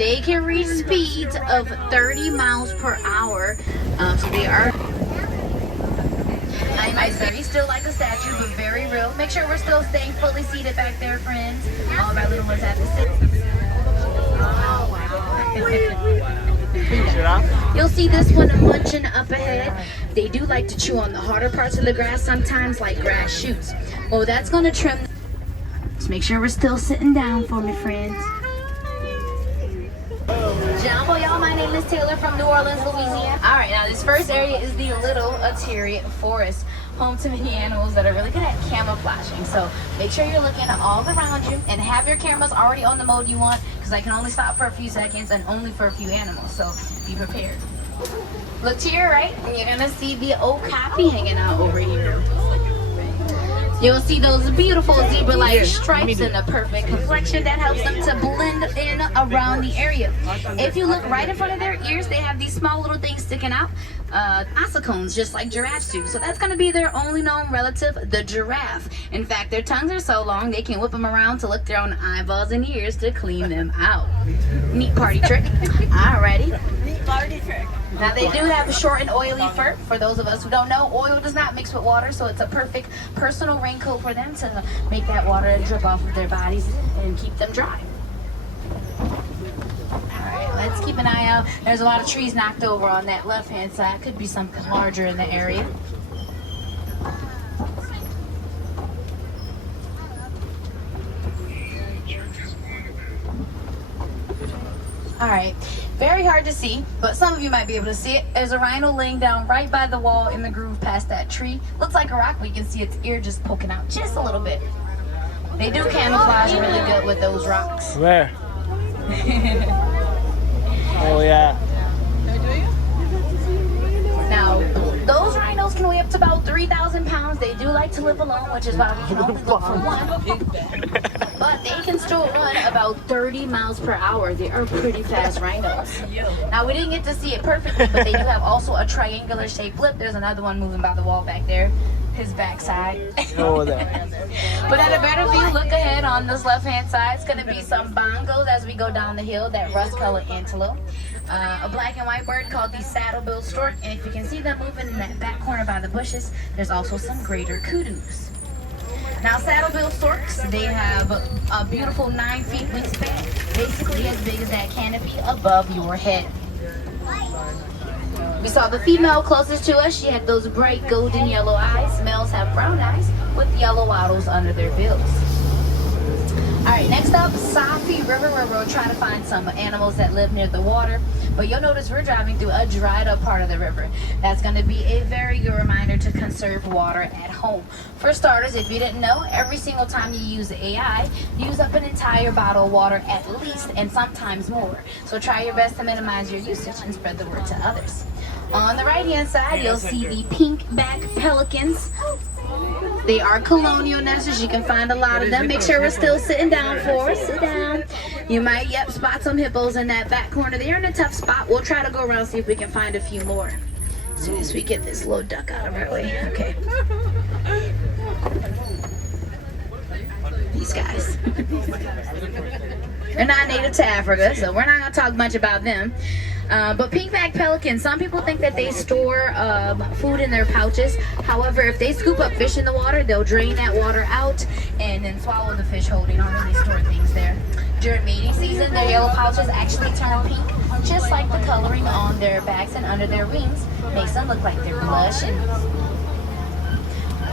They can reach speeds of 30 miles per hour. So they are very still like a statue, but very real. Make sure we're still staying fully seated back there, friends. All of our little ones have to sit. You'll see this one munching up ahead. They do like to chew on the harder parts of the grass sometimes, like grass shoots. Well, that's going to trim. Just make sure we're still sitting down for me, friends. Jumbo, y'all, my name is Taylor from New Orleans, Louisiana. All right, now this first area is the Little Atarian Forest, home to many animals that are really good at camouflaging. So make sure you're looking all around you and have your cameras already on the mode you want, because I can only stop for a few seconds and only for a few animals, so be prepared. Look to your right and you're gonna see the okapi hanging out over here. You'll see those beautiful zebra-like stripes and the perfect complexion that helps them to blend in around the area. If you look right in front of their ears, they have these small little things sticking out, ossicones, just like giraffes do. So that's going to be their only known relative, the giraffe. In fact, their tongues are so long they can whip them around to lick their own eyeballs and ears to clean them out. Neat party trick. Alrighty. Neat party trick. Now they do have a short and oily fur. For those of us who don't know, oil does not mix with water, so it's a perfect personal raincoat for them to make that water drip off of their bodies and keep them dry. Alright, let's keep an eye out. There's a lot of trees knocked over on that left-hand side. Could be something larger in the area. Alright, very hard to see, but some of you might be able to see it. There's a rhino laying down right by the wall in the groove past that tree. Looks like a rock, but you can see its ear just poking out just a little bit. They do camouflage really good with those rocks. Where? Oh yeah. Now, those rhinos can weigh up to about 3,000 pounds. They do like to live alone, which is why we can only look for one. But they can still run about 30 miles per hour. They are pretty fast rhinos. Now, we didn't get to see it perfectly, but they do have also a triangular shaped lip. There's another one moving by the wall back there. His backside. Oh, that. But at a better view, look ahead on this left-hand side. It's going to be some bongos as we go down the hill, that rust-colored antelope. A black and white bird called the saddle-billed stork. And if you can see them moving in that back corner by the bushes, there's also some greater kudos. Now, saddle-billed storks, they have a beautiful 9 feet wingspan, basically as big as that canopy above your head. We saw the female closest to us. She had those bright golden yellow eyes. Males have brown eyes with yellow wattles under their bills. Alright, next up, Safi River, where we'll try to find some animals that live near the water. But you'll notice we're driving through a dried up part of the river. That's going to be a very good reminder to conserve water at home. For starters, if you didn't know, every single time you use AI, use up an entire bottle of water at least, and sometimes more. So try your best to minimize your usage and spread the word to others. On the right hand side, you'll see the pink-back pelicans. They are colonial nesters. You can find a lot of them. Make sure we're still sitting down for us. Sit down. You might, spot some hippos in that back corner. They're in a tough spot. We'll try to go around, see if we can find a few more. As soon as we get this little duck out of our way. Okay. These guys. They're not native to Africa, so we're not going to talk much about them. But pink-backed pelicans, some people think that they store food in their pouches. However, if they scoop up fish in the water, they'll drain that water out and then swallow the fish whole. They don't really store things there. During mating season, their yellow pouches actually turn pink, just like the coloring on their backs and under their wings makes them look like they're blushing.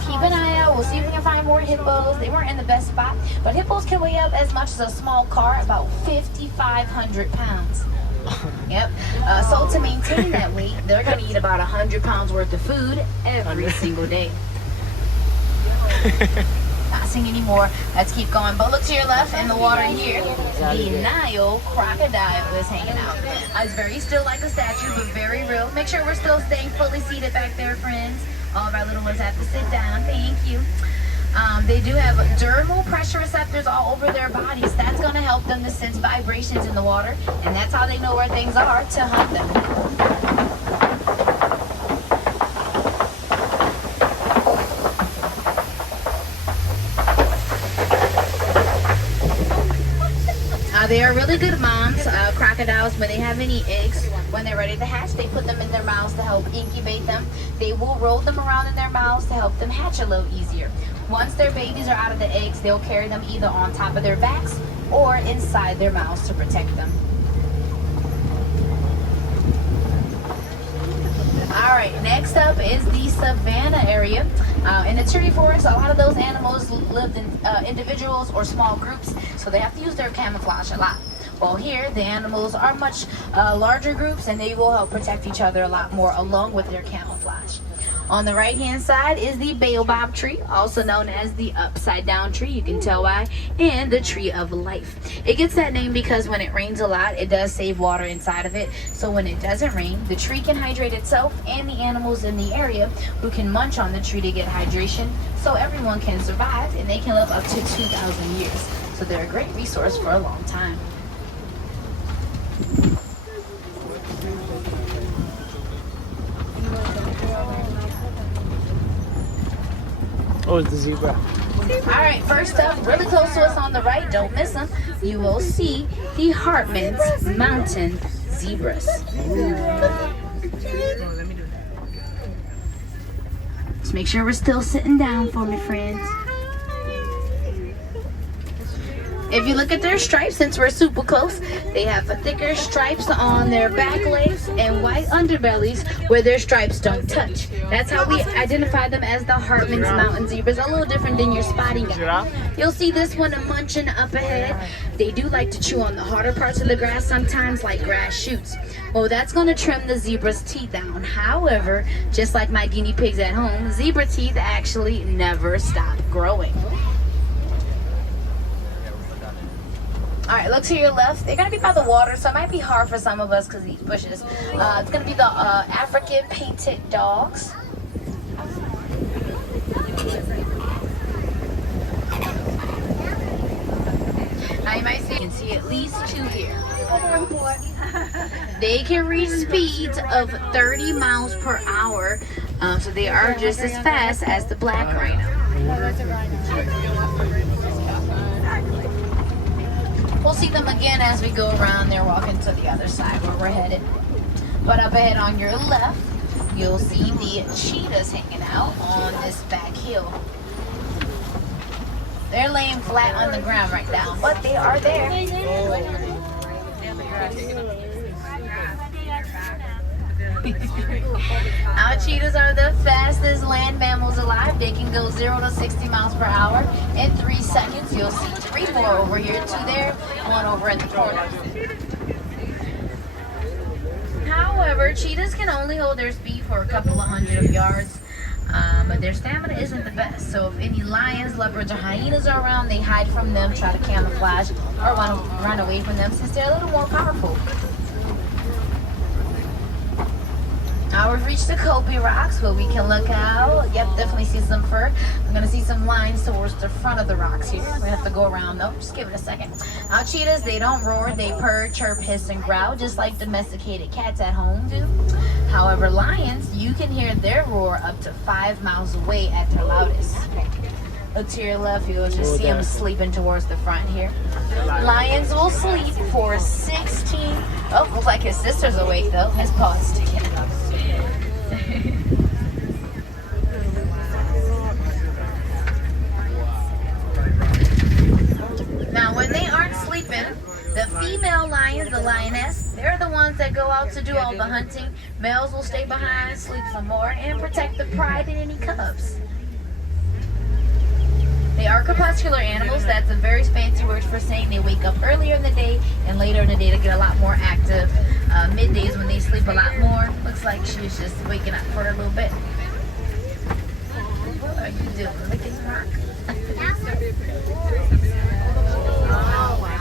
Keep an eye out. We'll see if we can find more hippos. They weren't in the best spot, but hippos can weigh up as much as a small car, about 5,500 pounds. Yep. So to maintain that weight, they're going to eat about 100 pounds worth of food every single day. Not seeing any more. Let's keep going. But look to your left in the water here. The Nile crocodile is hanging out. It's very still like a statue, but very real. Make sure we're still staying fully seated back there, friends. All of our little ones have to sit down. Thank you. They do have dermal pressure receptors all over their bodies. That's going to help them to sense vibrations in the water, and that's how they know where things are to hunt them. They are really good moms. crocodiles, when they have any eggs, when they're ready to hatch, they put them in their mouths to help incubate them. They will roll them around in their mouths to help them hatch a little easier. Once their babies are out of the eggs, they'll carry them either on top of their backs or inside their mouths to protect them. All right, next up is the savanna area. In the tree forest, a lot of those animals lived in individuals or small groups, so they have to use their camouflage a lot. Well, here, the animals are much larger groups, and they will help protect each other a lot more along with their camouflage. On the right-hand side is the baobab tree, also known as the upside-down tree. You can tell why, and the tree of life. It gets that name because when it rains a lot, it does save water inside of it. So when it doesn't rain, the tree can hydrate itself and the animals in the area who can munch on the tree to get hydration, so everyone can survive, and they can live up to 2,000 years. So they're a great resource for a long time. Oh, it's the zebra. Alright, first up, really close to us on the right, don't miss them, you will see the Hartman's mountain zebras. Just make sure we're still sitting down for me, friends. If you look at their stripes, since we're super close, they have thicker stripes on their back legs and white underbellies where their stripes don't touch. That's how we identify them as the Hartman's mountain zebras. A little different than your spotting guy. You'll see this one munching up ahead. They do like to chew on the harder parts of the grass sometimes, like grass shoots. Well, that's going to trim the zebra's teeth down. However, just like my guinea pigs at home, zebra teeth actually never stop growing. All right, look to your left. They're going to be by the water, so it might be hard for some of us because of these bushes. It's going to be the African painted dogs. Now you might see, you can see at least two here. They can reach speeds of 30 miles per hour, so they are just as fast as the black rhino. We'll see them again as we go around. They're walking to the other side where we're headed. But up ahead on your left, you'll see the cheetahs hanging out on this back hill. They're laying flat on the ground right now, but they are there. Our cheetahs are the fastest land mammals alive. They can go 0 to 60 miles per hour in 3 seconds. You'll see 3 more over here, 2 there, 1 over in the corner. However, cheetahs can only hold their speed for a couple of hundred yards, but their stamina isn't the best. So if any lions, leopards, or hyenas are around, they hide from them, try to camouflage, or run away from them since they're a little more powerful. Now we've reached the Kobe rocks where we can look out. Yep, definitely see some fur. I'm going to see some lines towards the front of the rocks here. We have to go around though. Just give it a second. Now cheetahs, they don't roar. They purr, chirp, hiss, and growl just like domesticated cats at home do. However, lions, you can hear their roar up to 5 miles away at their loudest. Look to your left, you'll just see them sleeping towards the front here. Lions will sleep for 16. Oh, looks like his sister's awake though. His paw's sticking out. Now, when they aren't sleeping, the female lions, the lioness, they're the ones that go out to do all the hunting. Males will stay behind, sleep some more, and protect the pride and any cubs. They are crepuscular animals. That's a very fancy word for saying they wake up earlier in the day and later in the day to get a lot more active. Middays when they sleep a lot more. Looks like she was just waking up for a little bit. What are you doing? Licking the rock? Oh, wow.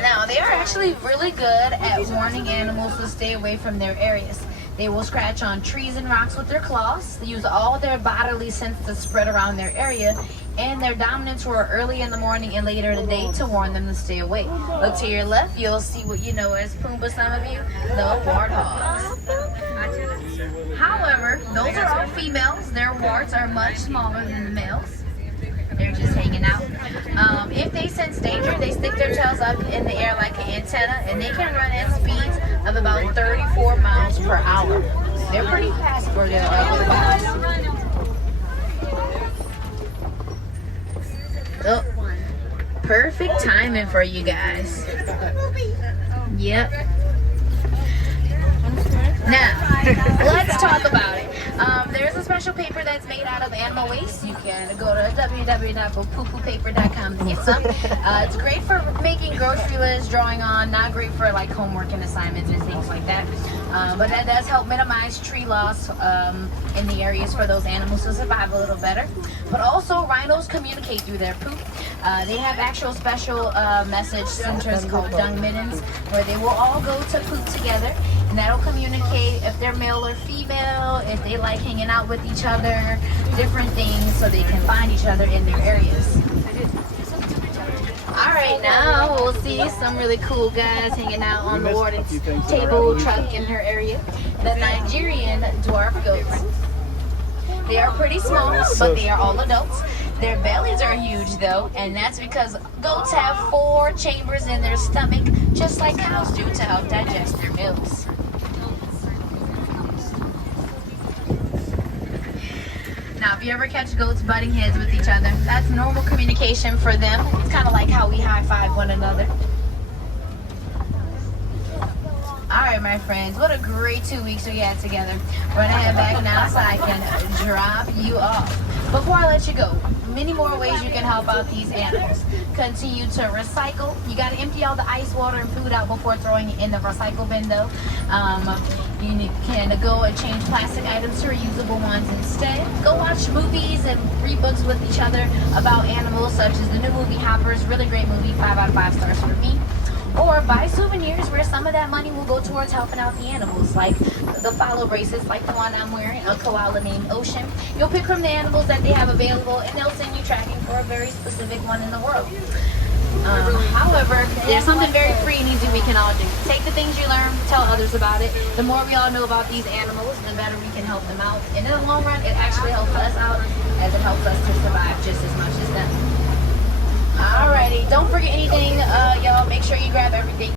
Now, they are actually really good at warning animals to stay away from their areas. They will scratch on trees and rocks with their claws. They use all their bodily sense to spread around their area, and their dominance roar early in the morning and later in the day to warn them to stay away. Look to your left, you'll see what you know as Pumbaa, some of you, the warthogs. However, those are all females. Their warts are much smaller than the males. They're just hanging out. stick their tails up in the air like an antenna, and they can run at speeds of about 34 miles per hour. They're pretty fast for their little bodies. Oh, perfect timing for you guys. Yep. Now, let's talk about it. There's a special paper that's made out of animal waste. You can go to www.poopoopaper.com to get some. It's great for making grocery lists, drawing on, not great for like homework and assignments and things like that. But that does help minimize tree loss in the areas for those animals to survive a little better. But also, rhinos communicate through their poop. They have actual special message centers called dung middens, where they will all go to poop together, and that'll communicate if they're male or female, if they like hanging out with each other, different things, so they can find each other in their areas. Alright, now we'll see some really cool guys hanging out on the warden's table truck in her area. The Nigerian dwarf goats. They are pretty small, but they are all adults. Their bellies are huge though, and that's because goats have 4 chambers in their stomach, just like cows do, to help digest their meals. Now, if you ever catch goats butting heads with each other, that's normal communication for them. It's kind of like how we high-five one another. Alright, my friends, what a great 2 weeks we had together. We're going to head back now so I can drop you off. Before I let you go, many more ways you can help out these animals. Continue to recycle. You got to empty all the ice, water, and food out before throwing it in the recycle bin though. You can go and change plastic items to reusable ones instead. Go watch movies and read books with each other about animals, such as the new movie Hoppers. Really great movie, 5 out of 5 stars for me. Or buy souvenirs where some of that money will go towards helping out the animals, like the follow bracelets, like the one I'm wearing, a koala named Ocean. You'll pick from the animals that they have available, and they'll send you tracking for a very specific one in the world. However, there's something very free and easy we can all do. Take the things you learn, tell others about it. The more we all know about these animals, the better we can help them out. And in the long run, it actually helps us out as it helps us to survive just as much as them. Alrighty, don't forget anything, y'all. Make sure you grab everything